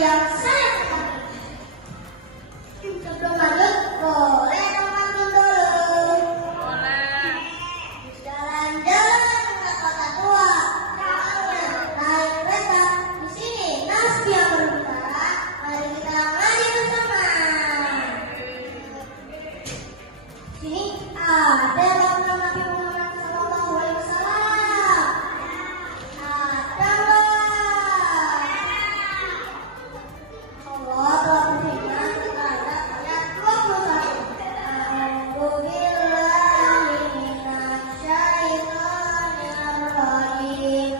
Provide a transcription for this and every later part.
yang saya ketahui. Sebelum lanjut, boleh pantun dulu. Boleh. Jalan-jalan ke kota tua, saatnya naik kereta. Di sini nasi yang berbicara, mari kita ngaji bersama. Sini ada bangunan Nabi Muhammad SAW. Ada nggak? Allah telah berfirman pada ayat 21. A'udzubillahi minasyaitonirrajim.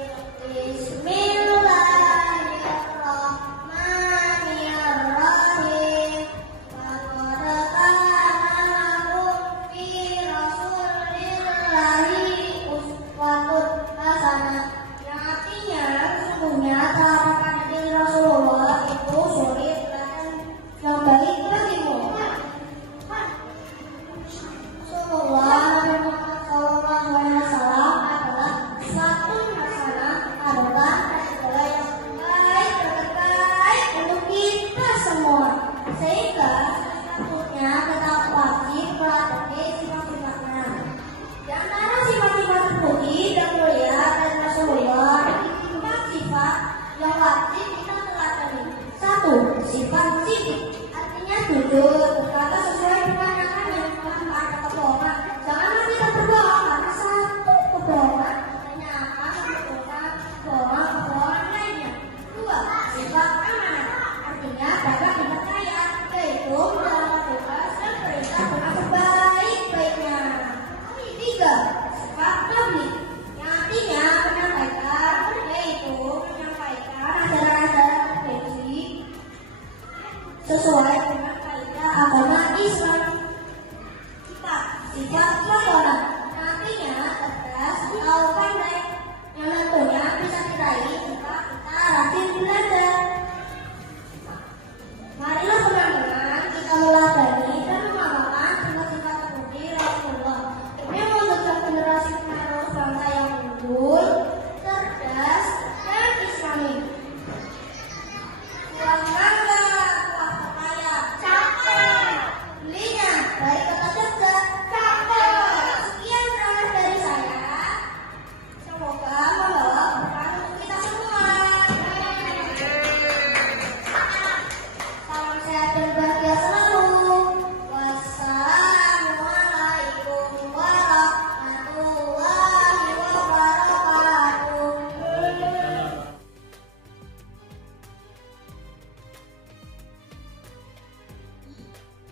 Bismillahirrahmanirrahim. Laqad kana lakum fi rasulillahi uswatun hasanah. Yang artinya sesungguhnya telah ada di Rasulullah itu suri teladan yang baik bagimu. Rasulullah Nabi Muhammad SAW adalah satu hasanah, adalah segala yang baik terbaik untuk kita semua, sehingga satunya tetap wajib melatih sifat-sifatnya. Di antara sifat-sifat terpuji dan mulia dari Rasulullah, empat sifat yang wajib kita teladani. Satu, sifat sidik, artinya jujur, berkata sesuai kebenarannya, tanpa ada kebohongan. Janganlah kita berbohong, karena satu kebohongan hanya akan menimbulkan kebohongan lainnya. Dua, sifat amanah, artinya dapat dipercaya, yaitu menjalankan tugas dan perintah dengan sebaik-baiknya. Tiga, sifat tabligh, yang artinya menyampaikan, yaitu menyampaikan ajaran-ajaran terperinci sesuai dengan kaidah agama Islam. Empat, sifat lakonan, yang artinya cerdas atau pandai, yang tentunya bisa diraih jika kita rajin belajar. Marilah teman-teman kita meladani dan mengamalkan sifat-sifat terpuji Rasulullah demi mewujudkan generasi penerus bangsa yang unggul, cerdas, dan islami. Buah mangga, buah pepaya, cakep. Belinya dari kota Jogja, cakep. Sekian ceramah dari saya. Semoga membawa berkah untuk kita semua. Salam sehat dan bahagia selalu. Wassalamualaikum warahmatullahi wabarakatuh.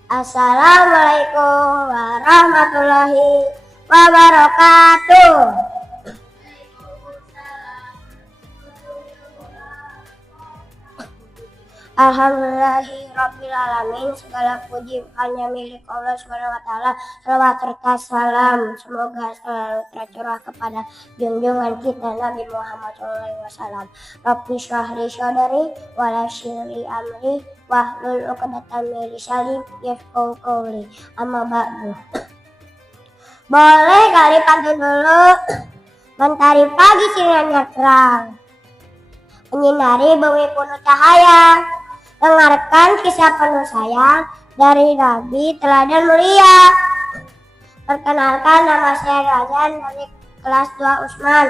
Assalamualaikum warahmatullahi wabarakatuh. Alhamdulillahirrabbilalamin. Segala puji hanya milik Allah SWT. Salawat serta salam semoga selalu tercurah kepada junjungan kita Nabi Muhammad SAW. Rabbi shrah li sadri wa yassir li amri wahlul 'uqdatam min lisani yafqahu qawli. Amma ba'du. Boleh kali pantun dulu. Mentari pagi sinarnya terang, menyinari bumi penuh cahaya. Dengarkan kisah penuh sayang dari Nabi teladan mulia. Perkenalkan, nama saya Rajan dari kelas 2 Usman.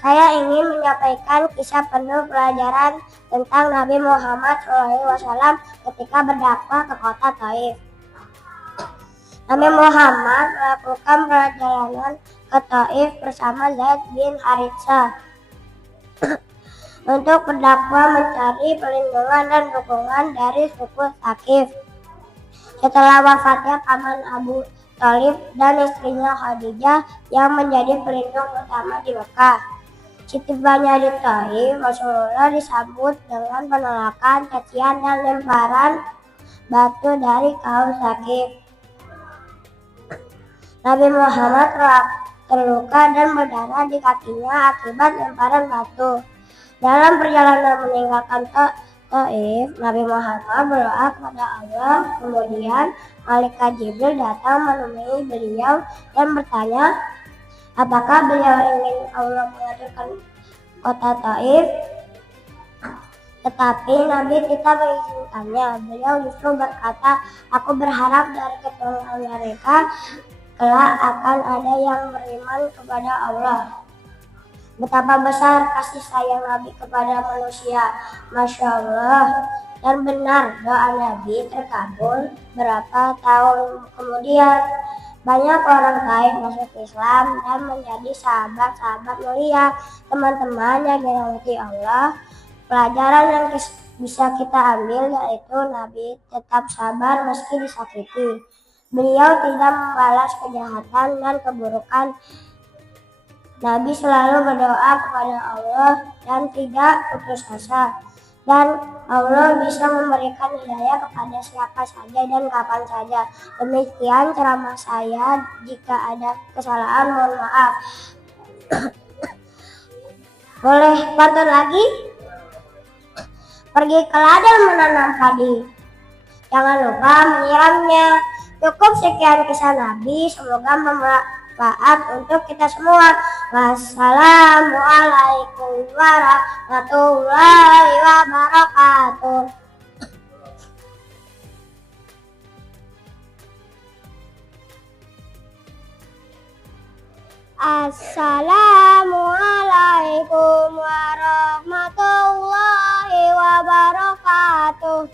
Saya ingin menyampaikan kisah penuh pelajaran tentang Nabi Muhammad SAW ketika berdakwah ke kota Taif. Nabi Muhammad melakukan perjalanan ke Taif bersama Zaid bin Haritsah untuk berdakwah mencari perlindungan dan dukungan dari suku Tsaqif. Setelah wafatnya paman Abu Thalib dan istrinya Khadijah yang menjadi pelindung utama di Mekah. Setibanya di Taif, Rasulullah disambut dengan penolakan, cacian, dan lemparan batu dari kaum Tsaqif. Nabi Muhammad terluka dan berdarah di kakinya akibat lemparan batu. Dalam perjalanan meninggalkan Taif, Nabi Muhammad berdoa kepada Allah. Kemudian Malaikat Jibril datang menemui beliau dan bertanya, apakah beliau ingin Allah menghancurkan kota Taif? Tetapi Nabi tidak mengizinkannya. Beliau justru berkata, aku berharap dari keturunan mereka kelak akan ada yang beriman kepada Allah. Betapa besar kasih sayang Nabi kepada manusia. Masya Allah. Dan benar doa Nabi terkabul. Berapa tahun kemudian banyak orang Taif masuk Islam dan menjadi sahabat-sahabat mulia. Teman-teman yang dirahmati Allah, pelajaran yang bisa kita ambil yaitu Nabi tetap sabar meski disakiti. Beliau tidak membalas kejahatan dan keburukan. Nabi selalu berdoa kepada Allah dan tidak putus asa. Dan Allah bisa memberikan hidayah kepada siapa saja dan kapan saja. Demikian ceramah saya. Jika ada kesalahan, mohon maaf. Boleh pantun lagi? Pergi ke ladang menanam padi, jangan lupa menyiramnya. Cukup sekian kisah Nabi. Semoga bermanfaat untuk kita semua. Wassalamualaikum warahmatullahi wabarakatuh. Assalamualaikum warahmatullahi wabarakatuh.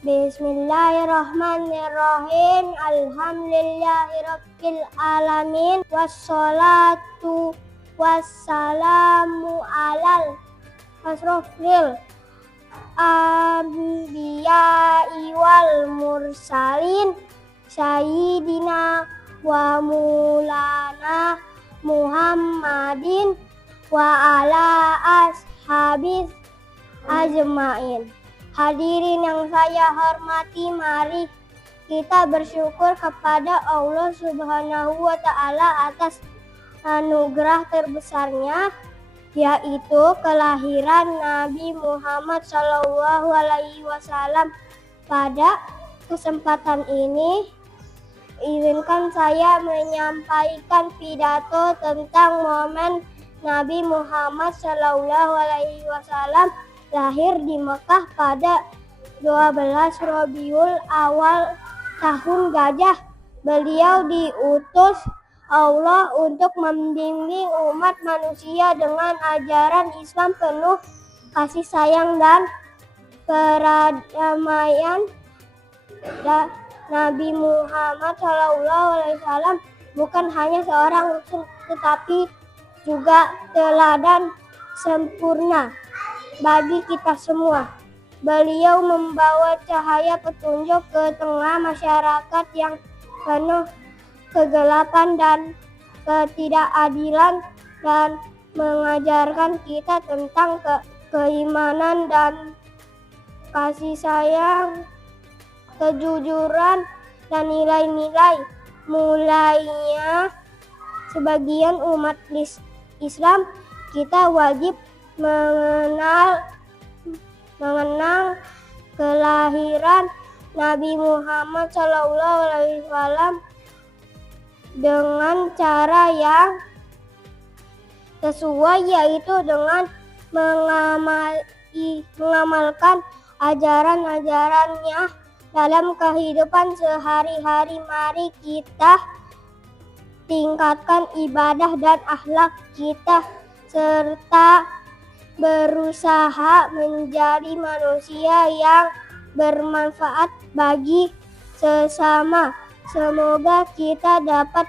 Bismillahirrahmanirrahim. Alhamdulillahirabbil alamin. Wassalatu wassalamu alal asrofil anbiya'i wal mursalin sayyidina wa maulana Muhammadin wa ala ashabis ajmain. Hadirin yang saya hormati, mari kita bersyukur kepada Allah Subhanahu wa Ta'ala atas anugerah terbesarnya, yaitu kelahiran Nabi Muhammad SAW. Pada kesempatan ini, izinkan saya menyampaikan pidato tentang momen Nabi Muhammad SAW lahir di Mekah pada 12 Rabiul Awal tahun Gajah. Beliau diutus Allah untuk membimbing umat manusia dengan ajaran Islam penuh kasih sayang dan perdamaian. Nabi Muhammad SAW bukan hanya seorang rasul, tetapi juga teladan sempurna bagi kita semua. Beliau membawa cahaya petunjuk ke tengah masyarakat yang penuh kegelapan dan ketidakadilan, dan mengajarkan kita tentang keimanan dan kasih sayang, kejujuran, dan nilai-nilai. Mulainya sebagian umat Islam, kita wajib mengenang kelahiran Nabi Muhammad SAW dengan cara yang sesuai, yaitu dengan mengamalkan ajaran-ajarannya dalam kehidupan sehari-hari. Mari kita tingkatkan ibadah dan akhlak kita serta berusaha menjadi manusia yang bermanfaat bagi sesama. Semoga kita dapat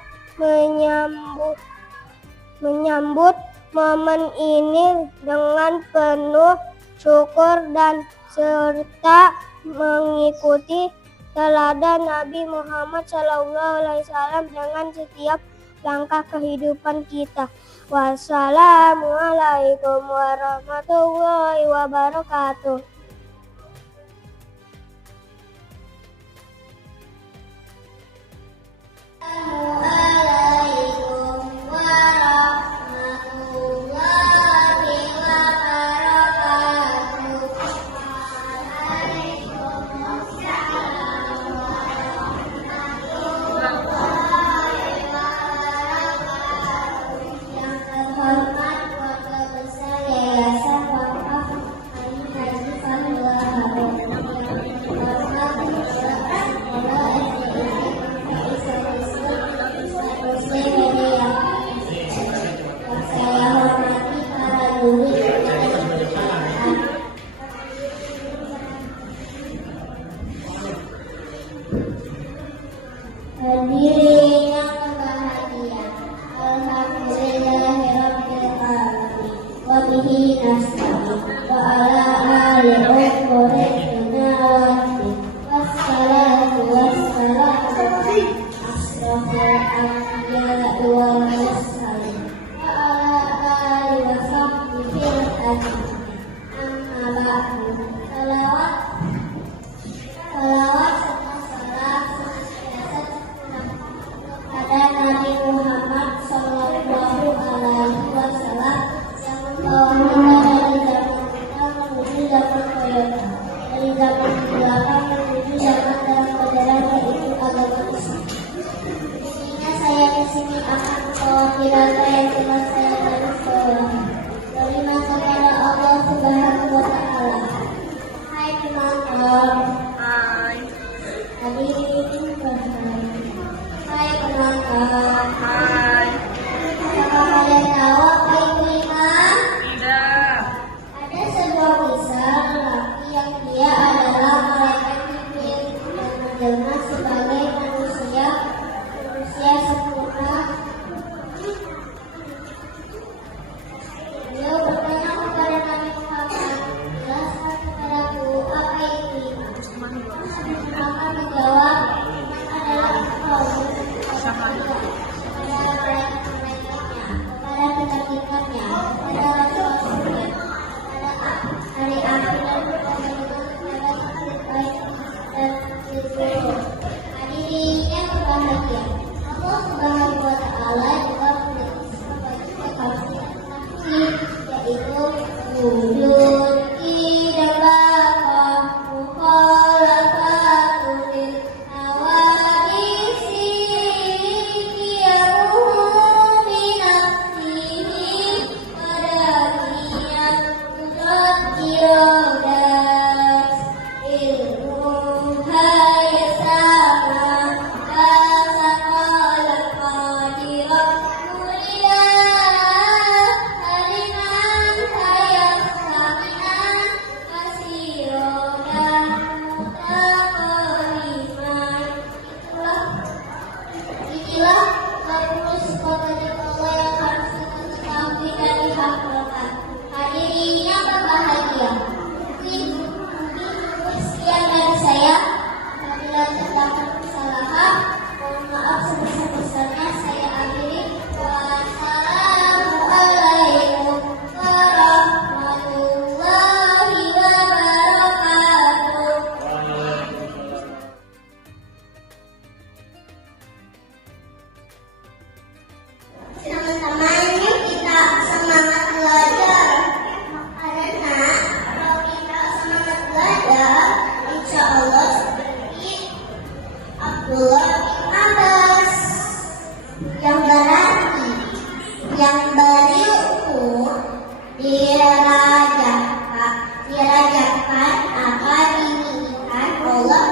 menyambut momen ini dengan penuh syukur dan serta mengikuti teladan Nabi Muhammad SAW dengan setiap langkah kehidupan kita. Wassalamualaikum warahmatullahi wabarakatuh. Hadirin yang berbahagia, alhamdulillahirabbil alamin. Wa bihi nasta'in wa ala alihi wassalatu wassalamu asrofil anbiya'i wal mursalin wa ala alihi wa sahbihi ajma'in. Amma ba'du. Salawat pada Nabi Muhammad Sallallahu Alaihi Wasallam yang membawa kita dari zaman kita menuju zaman Toyota, dari zaman kegelapan menuju zaman dan kebenaran, yaitu agama Islam. Intinya saya di sini akan membawa pidato yang telah saya garis bawahi. Beriman kepada Allah Subhanahu Wa Taala. Hai penonton. Hai. Hadirin berbahagia. Hai penonton. Hai. Apakah kalian tahu apa itu iman? Tidak. Ada sebuah kisah lelaki yang dia adalah malaikat Jibril yang menjelma sebagai manusia sempurna. Beliau bertanya kepada Nabi Muhammad, jelaskan kepadaku apa itu iman. Maka menjawab, adalah engkau kepada kitab-kitabnya, kepada rasul-rasulnya, kepada hari akhir dan kepada takdir baik dan takdir buruk. Hadirin yang berbahagia, Allah Subhanahu Wa Taala juga memberikan sebagai saksi, yaitu wujud tidak bakal mukhalafatul hawadisi yamu binafsihi wadaniyan kudrat iradat ilmu hayasama asakala qadirah mulidah hariman hayasaminan asirodan mutakoliman. Inilah 40 sifat Allah yang harus kita ketahui dan dihafalkan. Hadirin yang berbahagia, sekian dari saya. Apabila terdapat kesalahan, mohon maaf sebesar-besarnya. Saya akhiri. Wassalamualaikum warahmatullahi wabarakatuh. Teman-teman, yuk kita semangat belajar. Karena kalau kita semangat belajar, insya Allah seperti Abdullah bin Abbas yang berarti yang berilmu dirajakan akan diinginkan Allah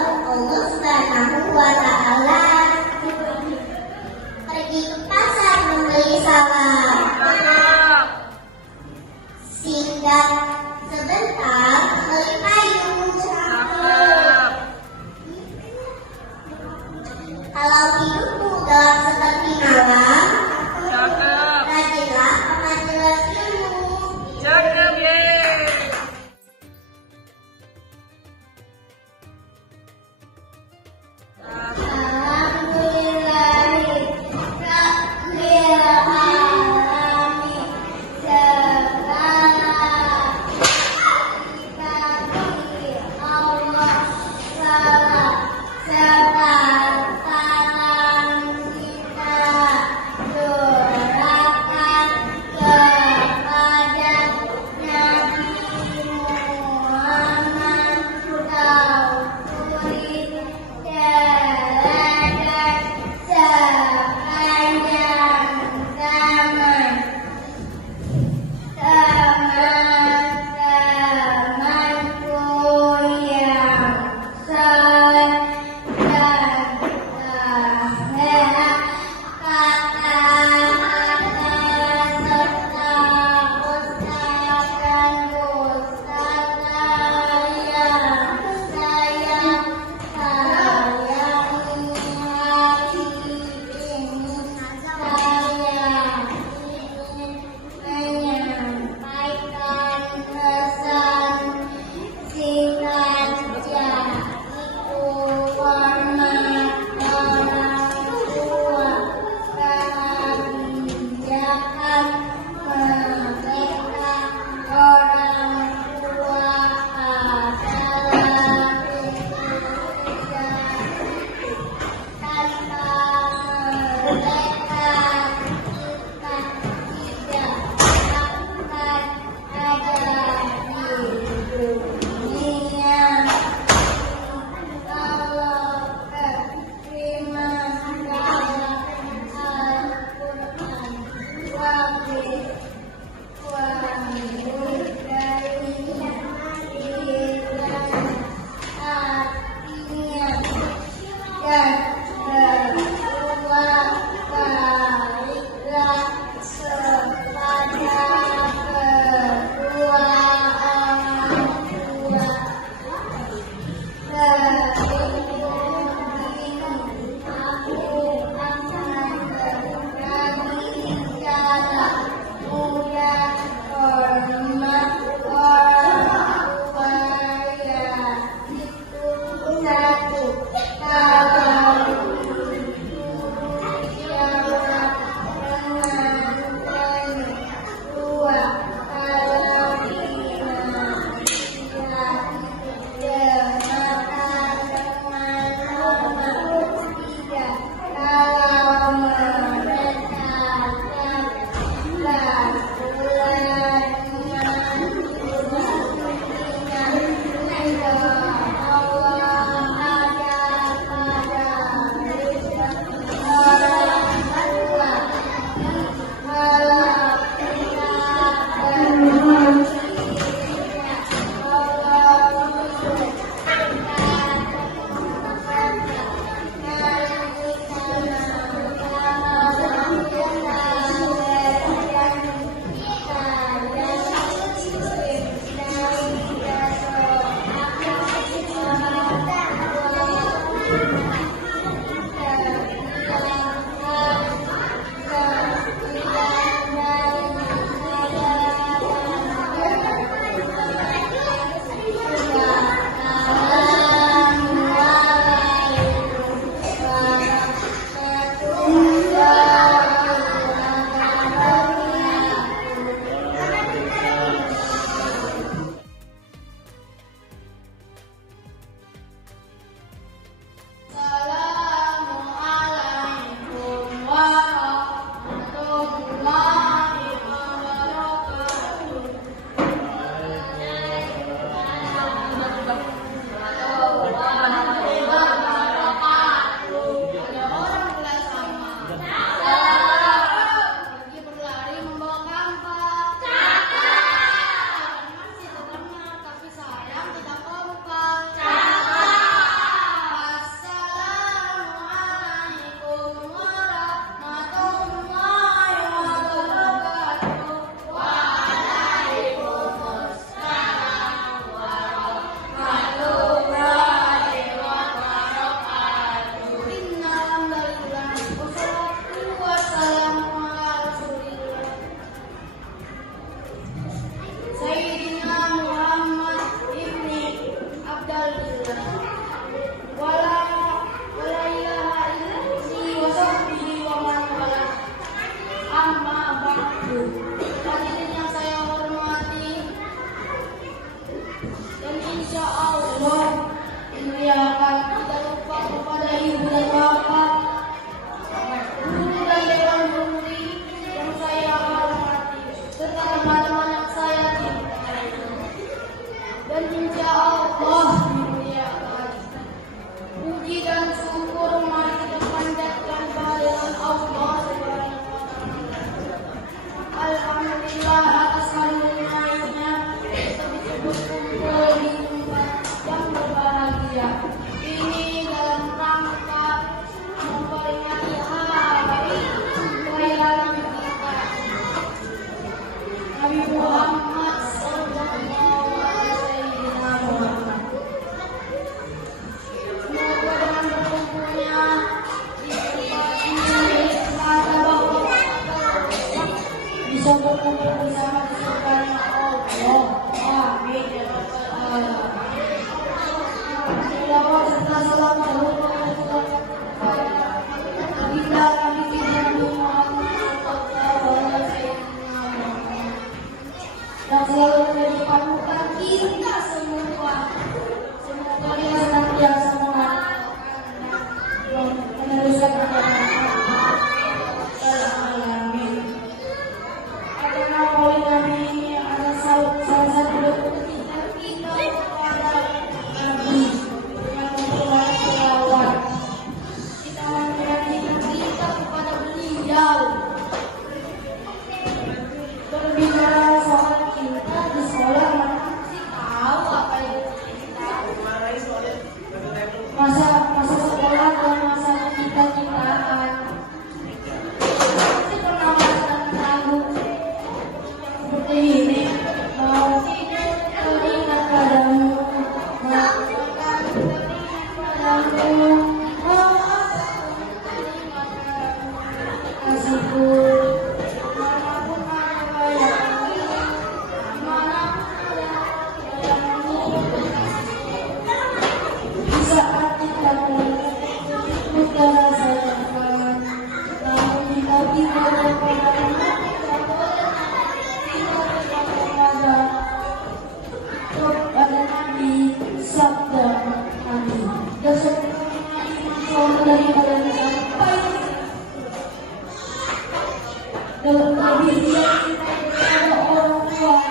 lebih dia kepada orang tua.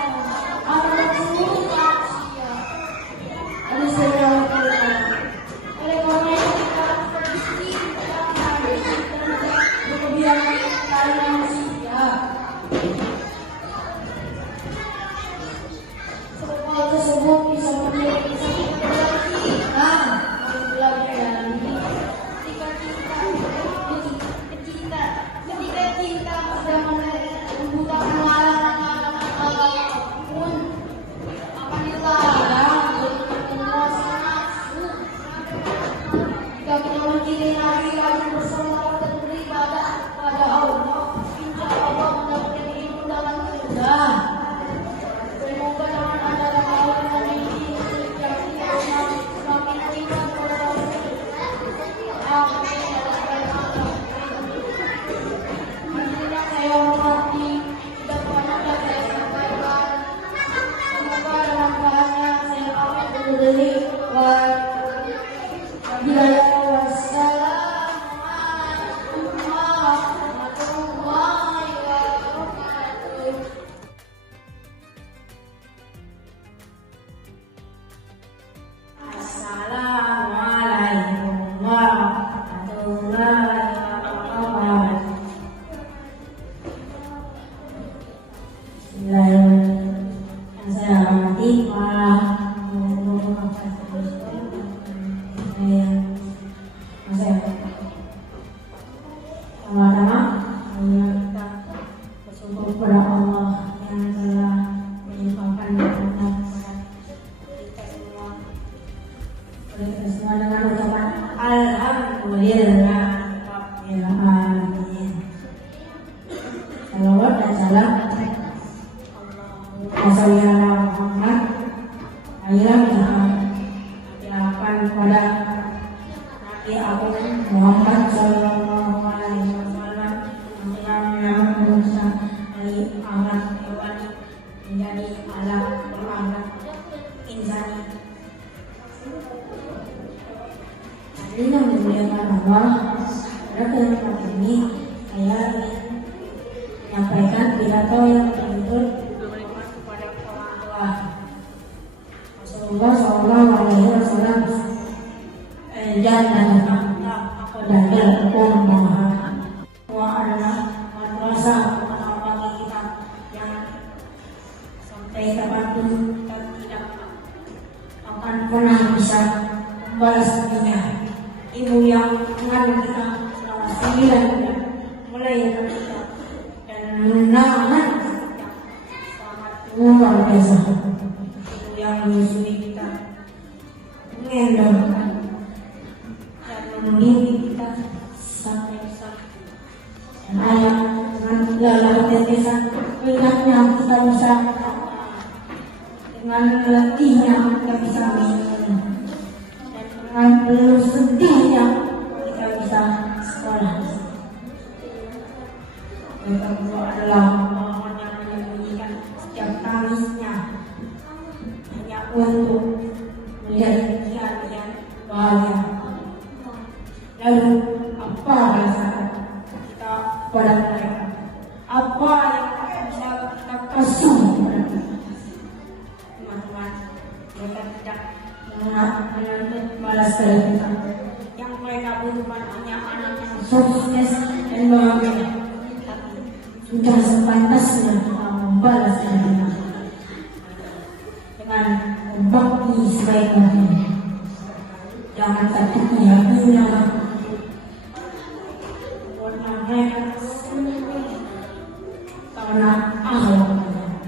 Anak tersebut manusia. Ada seorang Tuhan. Oleh karena itu kita berkebiasaan kali manusia. Sekolah tersebut bisa menjadi kita belajar ketika cinta sudah membukakan larangan pun akan dilarang menguasai nafsu. Jika kita mencari lagi bersama dan beribadah kepada Allah, insya Allah mendapatkan ilmu dengan mudah. Semoga dengan adanya kawan ini yang kita semakin cinta kepada Rasul. Amin. Saya hormati dan banyak yang saya sampaikan. Semoga dengan bahannya saya pamit undur diri. Wassalamualaikum warahmatullahi wabarakatuh. Assalamualaikum warahmatullahi wabarakatuh. Yang saya hormati para guru pertama-tama kita bersyukur kepada Allah yang telah melimpahkan nikmat kepada kita semua. Kita semua dengan ucapan alhamdulillah rabbil alamin. Salawat dan salam Rasulullah Muhammad dilakukan kepada Nabi Agung Muhammad Sallallahu Alaihi Wasallam yang berusaha dari amat hewani menjadi alam beramat insani. Hari ini memuliakan Allah. Pada kesempatan ini saya ingin menyampaikan pidato yang berjudul kepada orang tua. Rasulullah Sallallahu Alaihi Wasallam dan adalah madrasah bagi kita yang sampai kapanpun kita tidak akan pernah bisa membalas dunia. Ibu yang mengandung kita selama 9 bulan, melahirkan kita dan menahan sangat luar biasa. Ibu yang menyusui kita, mengendong dan membimbing kita sampai besar. Dan ayah dengan segala ketetisan ingatnya kita bisa, dengan letihnya kita bisa minum, dan dengan penuh sedihnya kita bisa sekolah. Mereka berdua adalah orang yang menyembunyikan setiap tangisnya hanya untuk melihat kebahagiaan bahagia. Lalu apa rasa kita pada mereka? Apa yang bisa kita kasih kepada mereka? Teman-teman, mereka tidak menuntut balas dari kita. Yang mereka butuhkan hanya anak yang sukses dan bahagia. Tapi sudah sepantasnya kita membalas dari kita dengan berbakti sebaik-baiknya. Jangan takutnya hina mereka karena akhlaknya.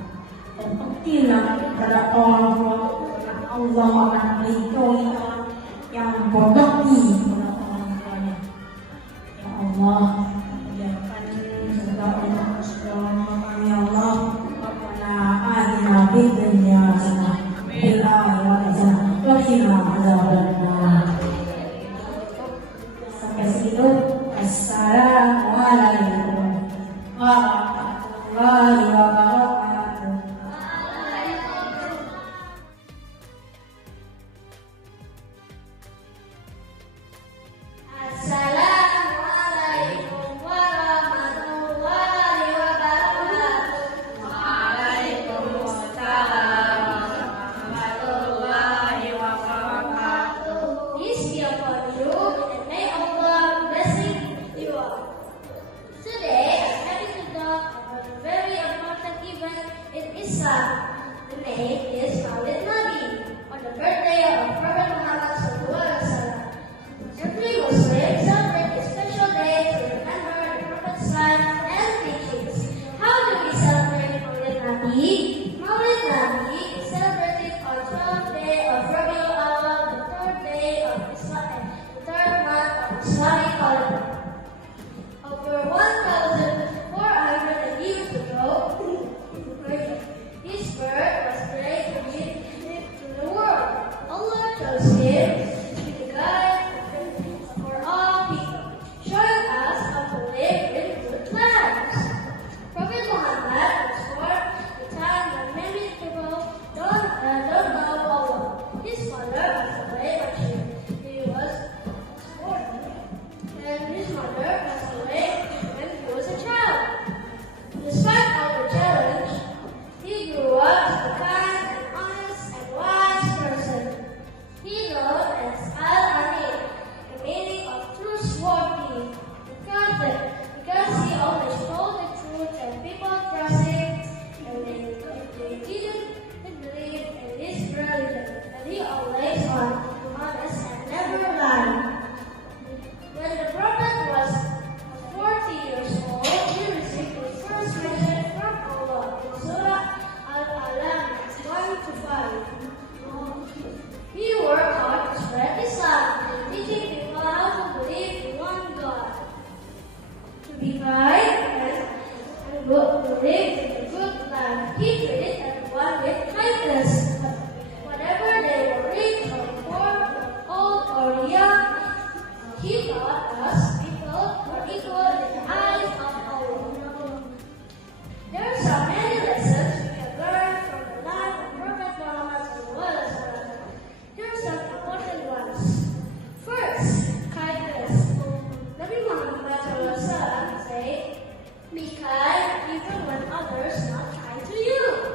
Berbaktilah kepada orang tua karena Allah akan meridhoi orang yang berbakti kepada orang tuanya. Ya Allah, biarkan segala doa kami ya Allah. Rabbana atina fid dunya hasanah wa fil akhirati hasanah wa qina adzabannar. Sampai situ. Assalamualaikum warahmatullahi wabarakatuh. Assalamualaikum warahmatullahi wabarakatuh. Islam. The name is Maulid Nabi, on the birthday of Prophet Muhammad SAW. Every Muslim celebrates a special day to remember the Prophet's life and teachings. How do we celebrate Maulid Nabi? Maulid Nabi is celebrated on 12th day of Rabiul Awal, the third day of Islam, the third month of Islamic calendar. Over 1,400 years ago, his birth was great to the world. Allah chose him to be the guide for all people, showing us how to live in good lives. Prophet Muhammad was born at a time when many people don't know Allah. His mother was away when he was born, and his mother was away when he was a child. Despite all the challenge, he grew up as a kind and honest and wise person. He known as Al-Amin, the meaning of trustworthy, because he always told the truth and people trust him, and they didn't believe in his religion, and he always was honest and never lied. When the Prophet was 40 years old, he received his first message from Allah in Surah Al-Alam 1-5. He worked hard to spread Islam, teaching people how to believe in one God, to be kind and good, to live in a good life. He treated everyone with kindness, whatever they were rich or poor, old or young. He taught us people were equal in the eyes of Allah. There are so many lessons we can learn from the life of Prophet Muhammad SAW. Here are some important ones. First, kindness. Nabi Muhammad SAW said, "Be kind even when others are not kind to you."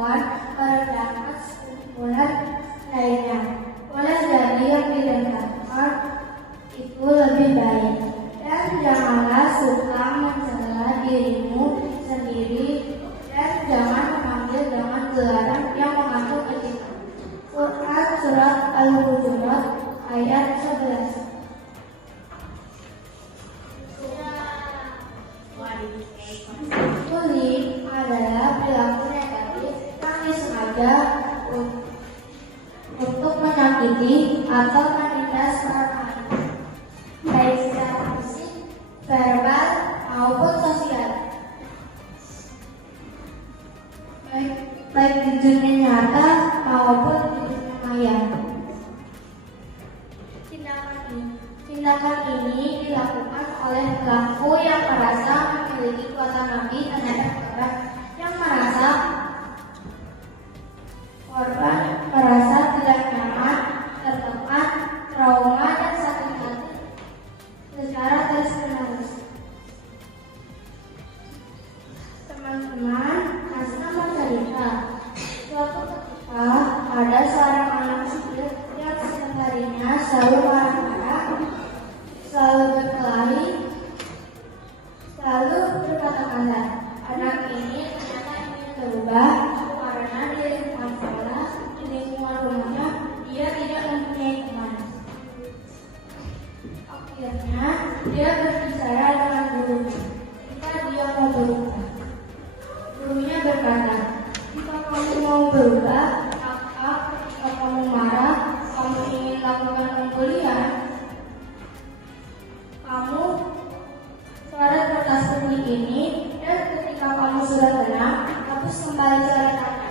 kemampuan meredakan sekumpulan lainnya. Boleh jadi yang diredakan itu lebih baik. Dan janganlah suka mencela dirimu sendiri dan jangan memanggil dengan gelaran yang mengandung kecintaan. Quran Surat Al-Hujurat ayat 11. Bullying adalah perilaku negatif yang disengaja untuk menyakiti atau menindas orang lain, baik secara fisik, verbal, maupun sosial. Baik di dunia nyata maupun di dunia maya. Tindakan ini dilakukan oleh pelaku yang merasa memiliki kuasa nabi terhadap korban, yang merasa tidak nyaman, tertekan, trauma, dan sakit hati secara terus-menerus. Teman-teman, Hasna bercerita, suatu ketika ada seorang anak kecil yang setiap harinya selalu marah-marah, selalu berkelahi, selalu berkata kasar. Anak ini ternyata ingin berubah karena di lingkungan sekolah, di lingkungan rumahnya, dia tidak mempunyai teman. Akhirnya, dia berbicara dengan gurunya. Jika dia mau berubah, gurunya berkata, jika kamu mau berubah, maka ketika kamu marah, kamu ingin lakukan pembulian, kamu coret kertas putih ini, dan ketika kamu sudah tenang, hapus kembali coretannya.